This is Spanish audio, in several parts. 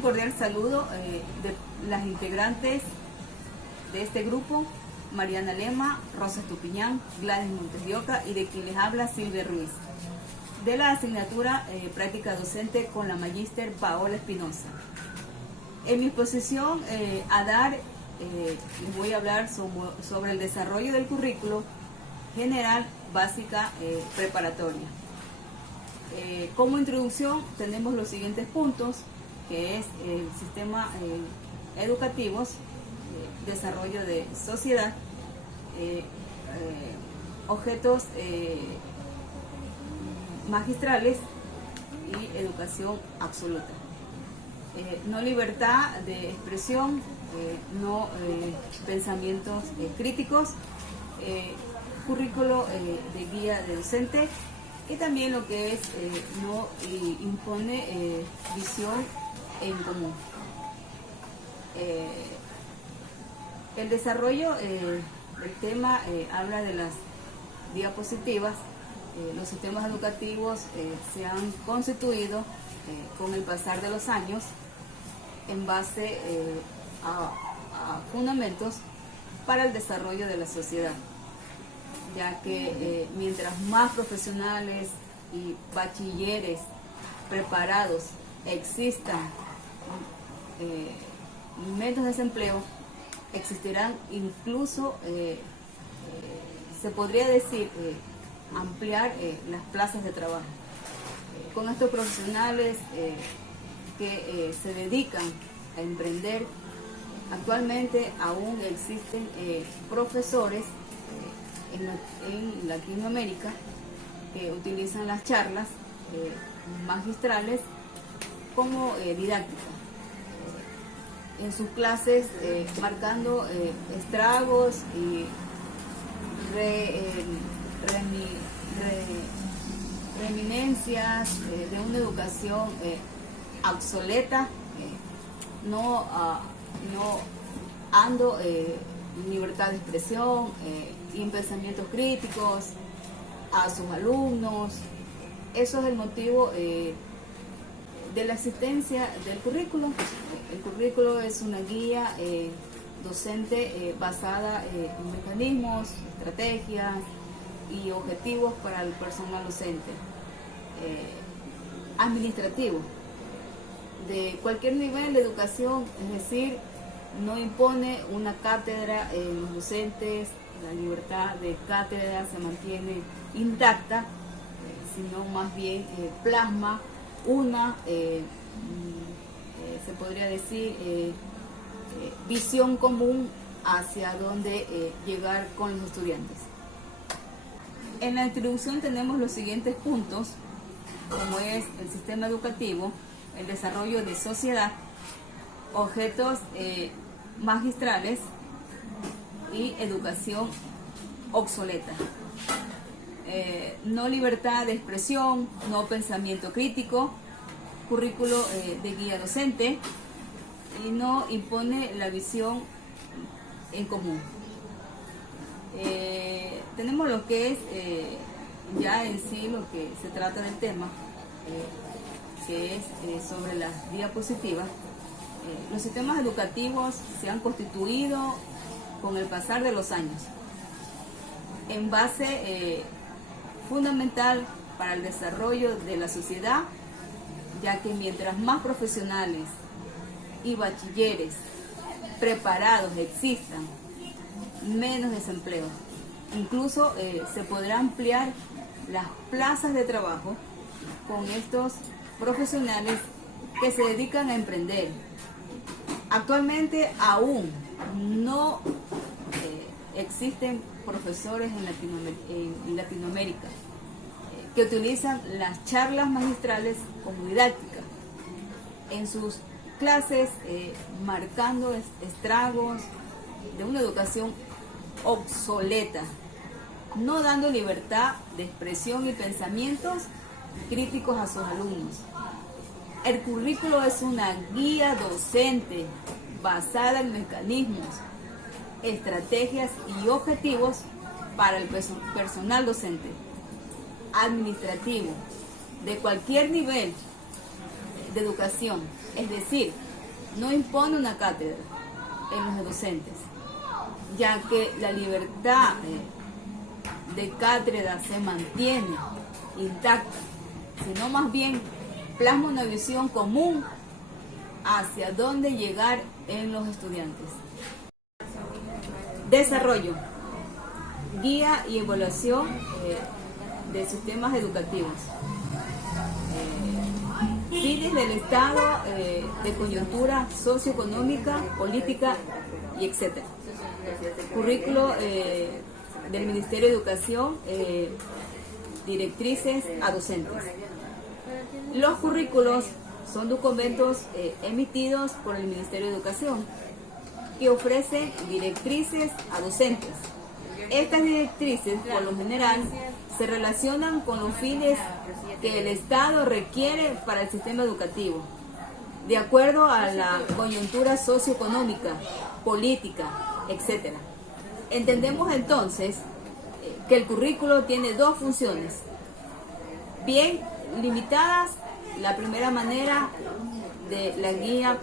un cordial saludo de las integrantes de este grupo, Mariana Lema, Rosa Estupiñán, Gladys Montes de Oca y de quien les habla Silvia Ruiz, de la asignatura práctica docente con la magíster Paola Espinosa. En mi exposición les voy a hablar sobre el desarrollo del currículo general básica preparatoria. Como introducción tenemos los siguientes puntos, que es el sistema educativo, desarrollo de sociedad, objetos magistrales y educación absoluta. No libertad de expresión, no pensamientos críticos, currículo de guía de docente, y también lo que es no impone visión en común. El desarrollo del tema habla de las diapositivas. Los sistemas educativos se han constituido con el pasar de los años en base a fundamentos para el desarrollo de la sociedad, ya que mientras más profesionales y bachilleres preparados existan, menos desempleo existirán, incluso se podría decir ampliar las plazas de trabajo. Con estos profesionales que se dedican a emprender, actualmente aún existen profesores en Latinoamérica que utilizan las charlas magistrales como didáctica en sus clases, marcando estragos y reminencias de una educación obsoleta, no dando libertad de expresión y pensamientos críticos a sus alumnos. Eso es el motivo de la existencia del currículo. El currículo es una guía docente basada en mecanismos, estrategias y objetivos para el personal docente, administrativo, de cualquier nivel de educación, es decir, no impone una cátedra en los docentes, la libertad de cátedra se mantiene intacta, sino más bien plasma una, se podría decir, visión común hacia dónde llegar con los estudiantes. En la introducción tenemos los siguientes puntos, como es el sistema educativo, el desarrollo de sociedad, objetos magistrales y educación obsoleta. No libertad de expresión, no pensamiento crítico, currículo de guía docente y no impone la visión en común. Tenemos lo que es ya en sí lo que se trata del tema, que es sobre las diapositivas. Los sistemas educativos se han constituido con el pasar de los años en base fundamental para el desarrollo de la sociedad, ya que mientras más profesionales y bachilleres preparados existan, menos desempleo. Incluso se podrá ampliar las plazas de trabajo con estos profesionales que se dedican a emprender. Actualmente aún no existen profesores en Latinoamérica que utilizan las charlas magistrales como didáctica en sus clases, marcando estragos de una educación obsoleta, no dando libertad de expresión y pensamientos críticos a sus alumnos. El currículo es una guía docente basada en mecanismos, estrategias y objetivos para el personal docente, administrativo, de cualquier nivel de educación, es decir, no impone una cátedra en los docentes, ya que la libertad de cátedra se mantiene intacta, sino más bien plasma una visión común hacia dónde llegar en los estudiantes. Desarrollo, guía y evaluación de sistemas educativos. Fines del Estado, de coyuntura socioeconómica, política y etc. Currículo del Ministerio de Educación, directrices a docentes. Los currículos son documentos emitidos por el Ministerio de Educación que ofrecen directrices a docentes. Estas directrices, por lo general, se relacionan con los fines que el Estado requiere para el sistema educativo, de acuerdo a la coyuntura socioeconómica, política, etc. Entendemos entonces que el currículo tiene dos funciones, bien limitadas. La primera manera de la guía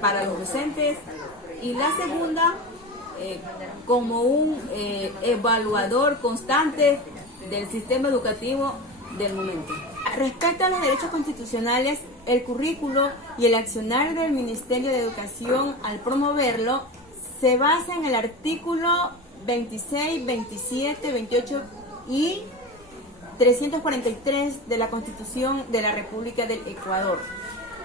para los docentes y la segunda como un evaluador constante del sistema educativo del momento. Respecto a los derechos constitucionales, el currículo y el accionar del Ministerio de Educación al promoverlo se basa en el artículo 26, 27, 28 y 343 de la Constitución de la República del Ecuador.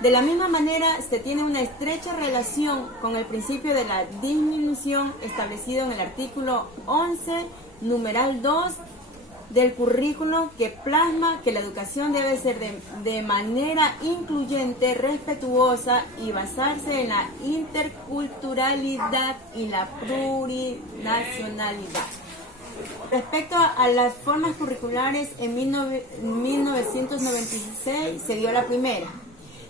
De la misma manera, se tiene una estrecha relación con el principio de la disminución establecido en el artículo 11, numeral 2 del currículo, que plasma que la educación debe ser de manera incluyente, respetuosa y basarse en la interculturalidad y la plurinacionalidad. Respecto a las formas curriculares, en 1996 se dio la primera,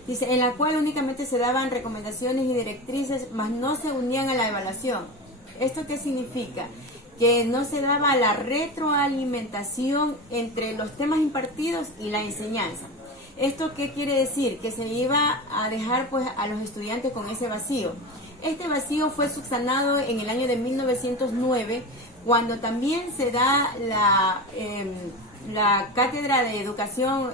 dice, en la cual únicamente se daban recomendaciones y directrices, mas no se unían a la evaluación. ¿Esto qué significa? Que no se daba la retroalimentación entre los temas impartidos y la enseñanza. ¿Esto qué quiere decir? Que se iba a dejar pues a los estudiantes con ese vacío. Este vacío fue subsanado en el año de 1909, cuando también se da la cátedra de educación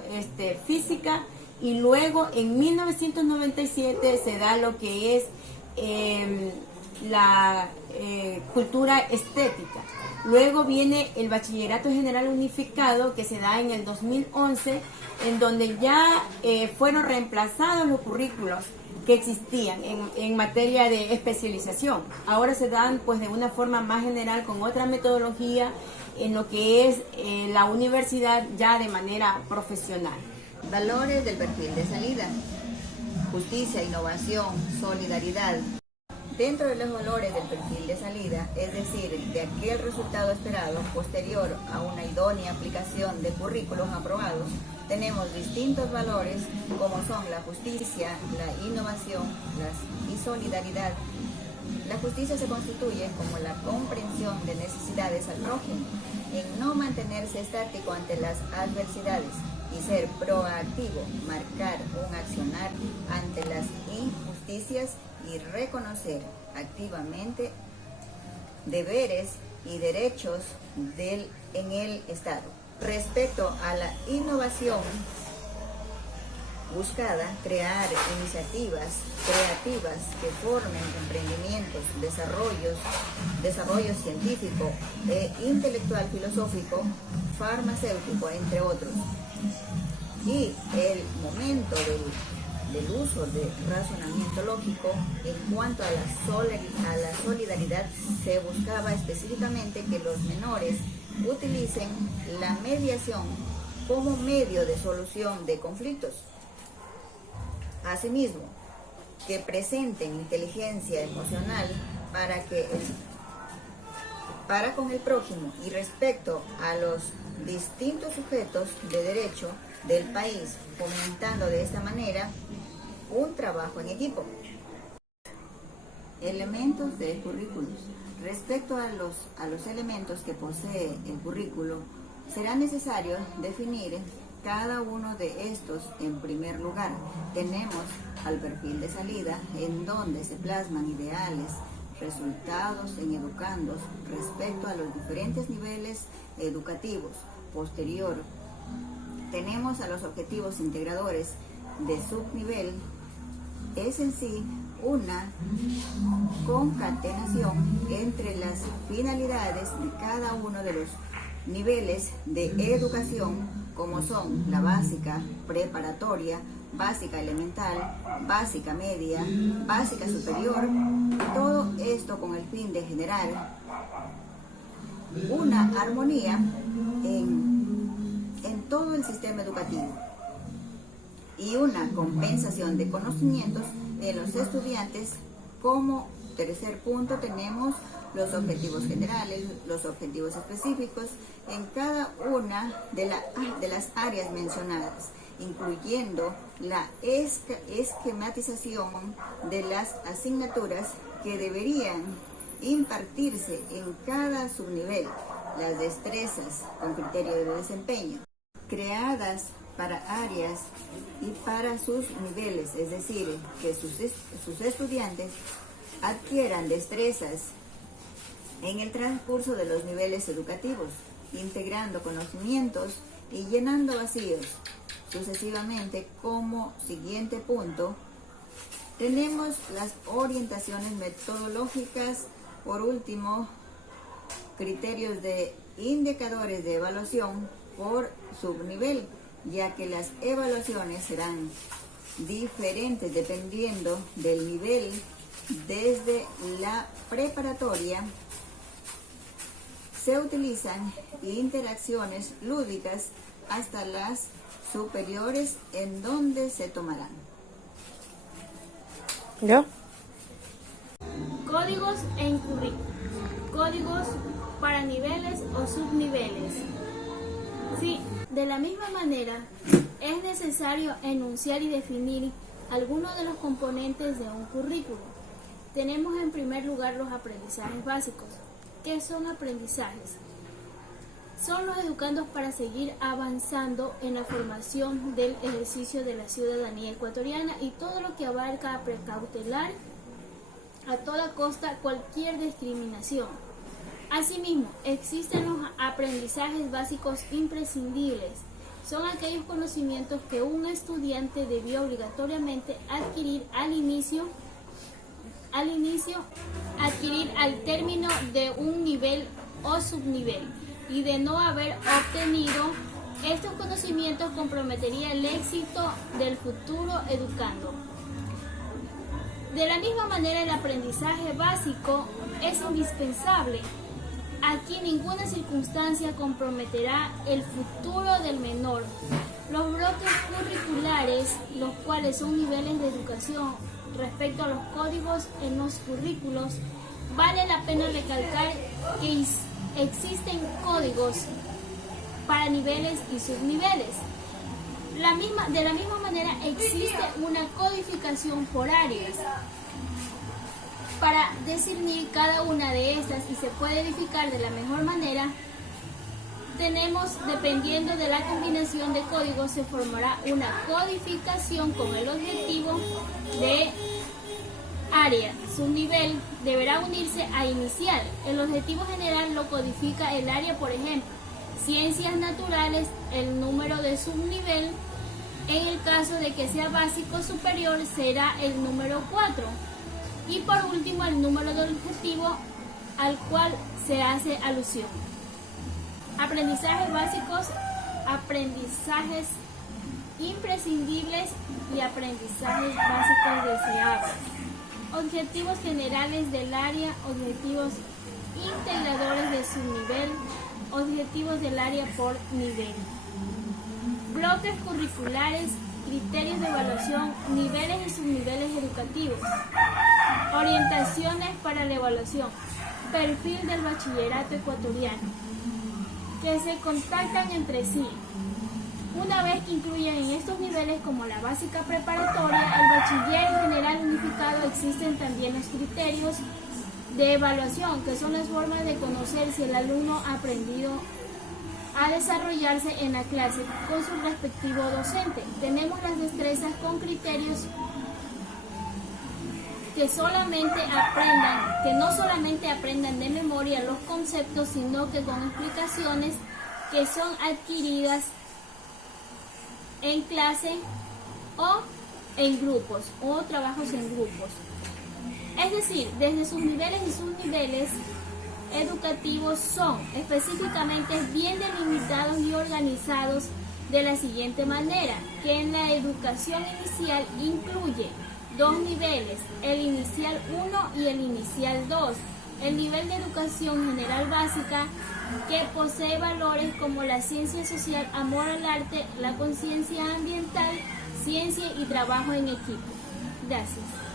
física, y luego en 1997 se da lo que es la cultura estética. Luego viene el Bachillerato General Unificado, que se da en el 2011, en donde ya fueron reemplazados los currículos que existían en materia de especialización. Ahora se dan pues de una forma más general, con otra metodología, en lo que es la universidad ya de manera profesional. Valores del perfil de salida: justicia, innovación, solidaridad. Dentro de los valores del perfil de salida, es decir, de aquel resultado esperado posterior a una idónea aplicación de currículos aprobados, tenemos distintos valores como son la justicia, la innovación y solidaridad. La justicia se constituye como la comprensión de necesidades al prójimo, en no mantenerse estático ante las adversidades y ser proactivo, marcar un accionar ante las injusticias y reconocer activamente deberes y derechos en el Estado. Respecto a la innovación buscada, crear iniciativas creativas que formen emprendimientos, desarrollo científico, intelectual, filosófico, farmacéutico, entre otros. Y el momento del uso de razonamiento lógico en cuanto a la solidaridad, se buscaba específicamente que los menores utilicen la mediación como medio de solución de conflictos. Asimismo, que presenten inteligencia emocional para con el prójimo y respecto a los distintos sujetos de derecho del país, fomentando de esta manera un trabajo en equipo. Elementos del currículo. Respecto a los elementos que posee el currículo, será necesario definir cada uno de estos, en primer lugar, tenemos al perfil de salida, en donde se plasman ideales, resultados en educandos respecto a los diferentes niveles educativos. Posterior, tenemos a los objetivos integradores de subnivel. Es en sí una concatenación entre las finalidades de cada uno de los niveles de educación, como son la básica, preparatoria, básica elemental, básica media, básica superior, todo esto con el fin de generar una armonía en todo el sistema educativo y una compensación de conocimientos en los estudiantes. Como tercer punto tenemos los objetivos generales, los objetivos específicos en cada una de las áreas mencionadas, incluyendo la esquematización de las asignaturas que deberían impartirse en cada subnivel, las destrezas con criterio de desempeño, creadas para áreas y para sus niveles, es decir, que sus estudiantes adquieran destrezas en el transcurso de los niveles educativos, integrando conocimientos y llenando vacíos. Sucesivamente, como siguiente punto, tenemos las orientaciones metodológicas. Por último, criterios de indicadores de evaluación por subnivel, ya que las evaluaciones serán diferentes dependiendo del nivel, desde la preparatoria. Se utilizan interacciones lúdicas hasta las superiores, en donde se tomarán. ¿Yo? Códigos en currículum. Códigos para niveles o subniveles. Sí, de la misma manera, es necesario enunciar y definir algunos de los componentes de un currículo. Tenemos en primer lugar los aprendizajes básicos. ¿Qué son aprendizajes? Son los educandos para seguir avanzando en la formación del ejercicio de la ciudadanía ecuatoriana y todo lo que abarca a precautelar a toda costa cualquier discriminación. Asimismo, existen los aprendizajes básicos imprescindibles. Son aquellos conocimientos que un estudiante debió obligatoriamente adquirir adquirir al término de un nivel o subnivel, y de no haber obtenido estos conocimientos comprometería el éxito del futuro educando. De la misma manera, el aprendizaje básico es indispensable. Aquí ninguna circunstancia comprometerá el futuro del menor. Los bloques curriculares, los cuales son niveles de educación respecto a los códigos en los currículos, vale la pena recalcar que existen códigos para niveles y subniveles. De la misma manera, existe una codificación por áreas para discernir cada una de estas, y se puede edificar de la mejor manera. Tenemos, dependiendo de la combinación de códigos, se formará una codificación con el objetivo de área. Subnivel deberá unirse a inicial. El objetivo general lo codifica el área, por ejemplo, ciencias naturales, el número de subnivel. En el caso de que sea básico superior, será el número 4. Y por último, el número del objetivo al cual se hace alusión. Aprendizajes básicos, aprendizajes imprescindibles y aprendizajes básicos deseables. Objetivos generales del área, objetivos integradores de subnivel, objetivos del área por nivel. Bloques curriculares, criterios de evaluación, niveles y subniveles educativos. Orientaciones para la evaluación. Perfil del bachillerato ecuatoriano, que se contactan entre sí. Una vez que incluyen en estos niveles como la básica preparatoria, el bachiller general unificado, existen también los criterios de evaluación, que son las formas de conocer si el alumno ha aprendido a desarrollarse en la clase con su respectivo docente. Tenemos las destrezas con criterios que no solamente aprendan de memoria los conceptos, sino que con explicaciones que son adquiridas en clase o en grupos o trabajos en grupos. Es decir, desde sus niveles y subniveles educativos son específicamente bien delimitados y organizados de la siguiente manera, que en la educación inicial incluye 2 niveles, el inicial 1 y el inicial 2. El nivel de educación general básica, que posee valores como la ciencia social, amor al arte, la conciencia ambiental, ciencia y trabajo en equipo. Gracias.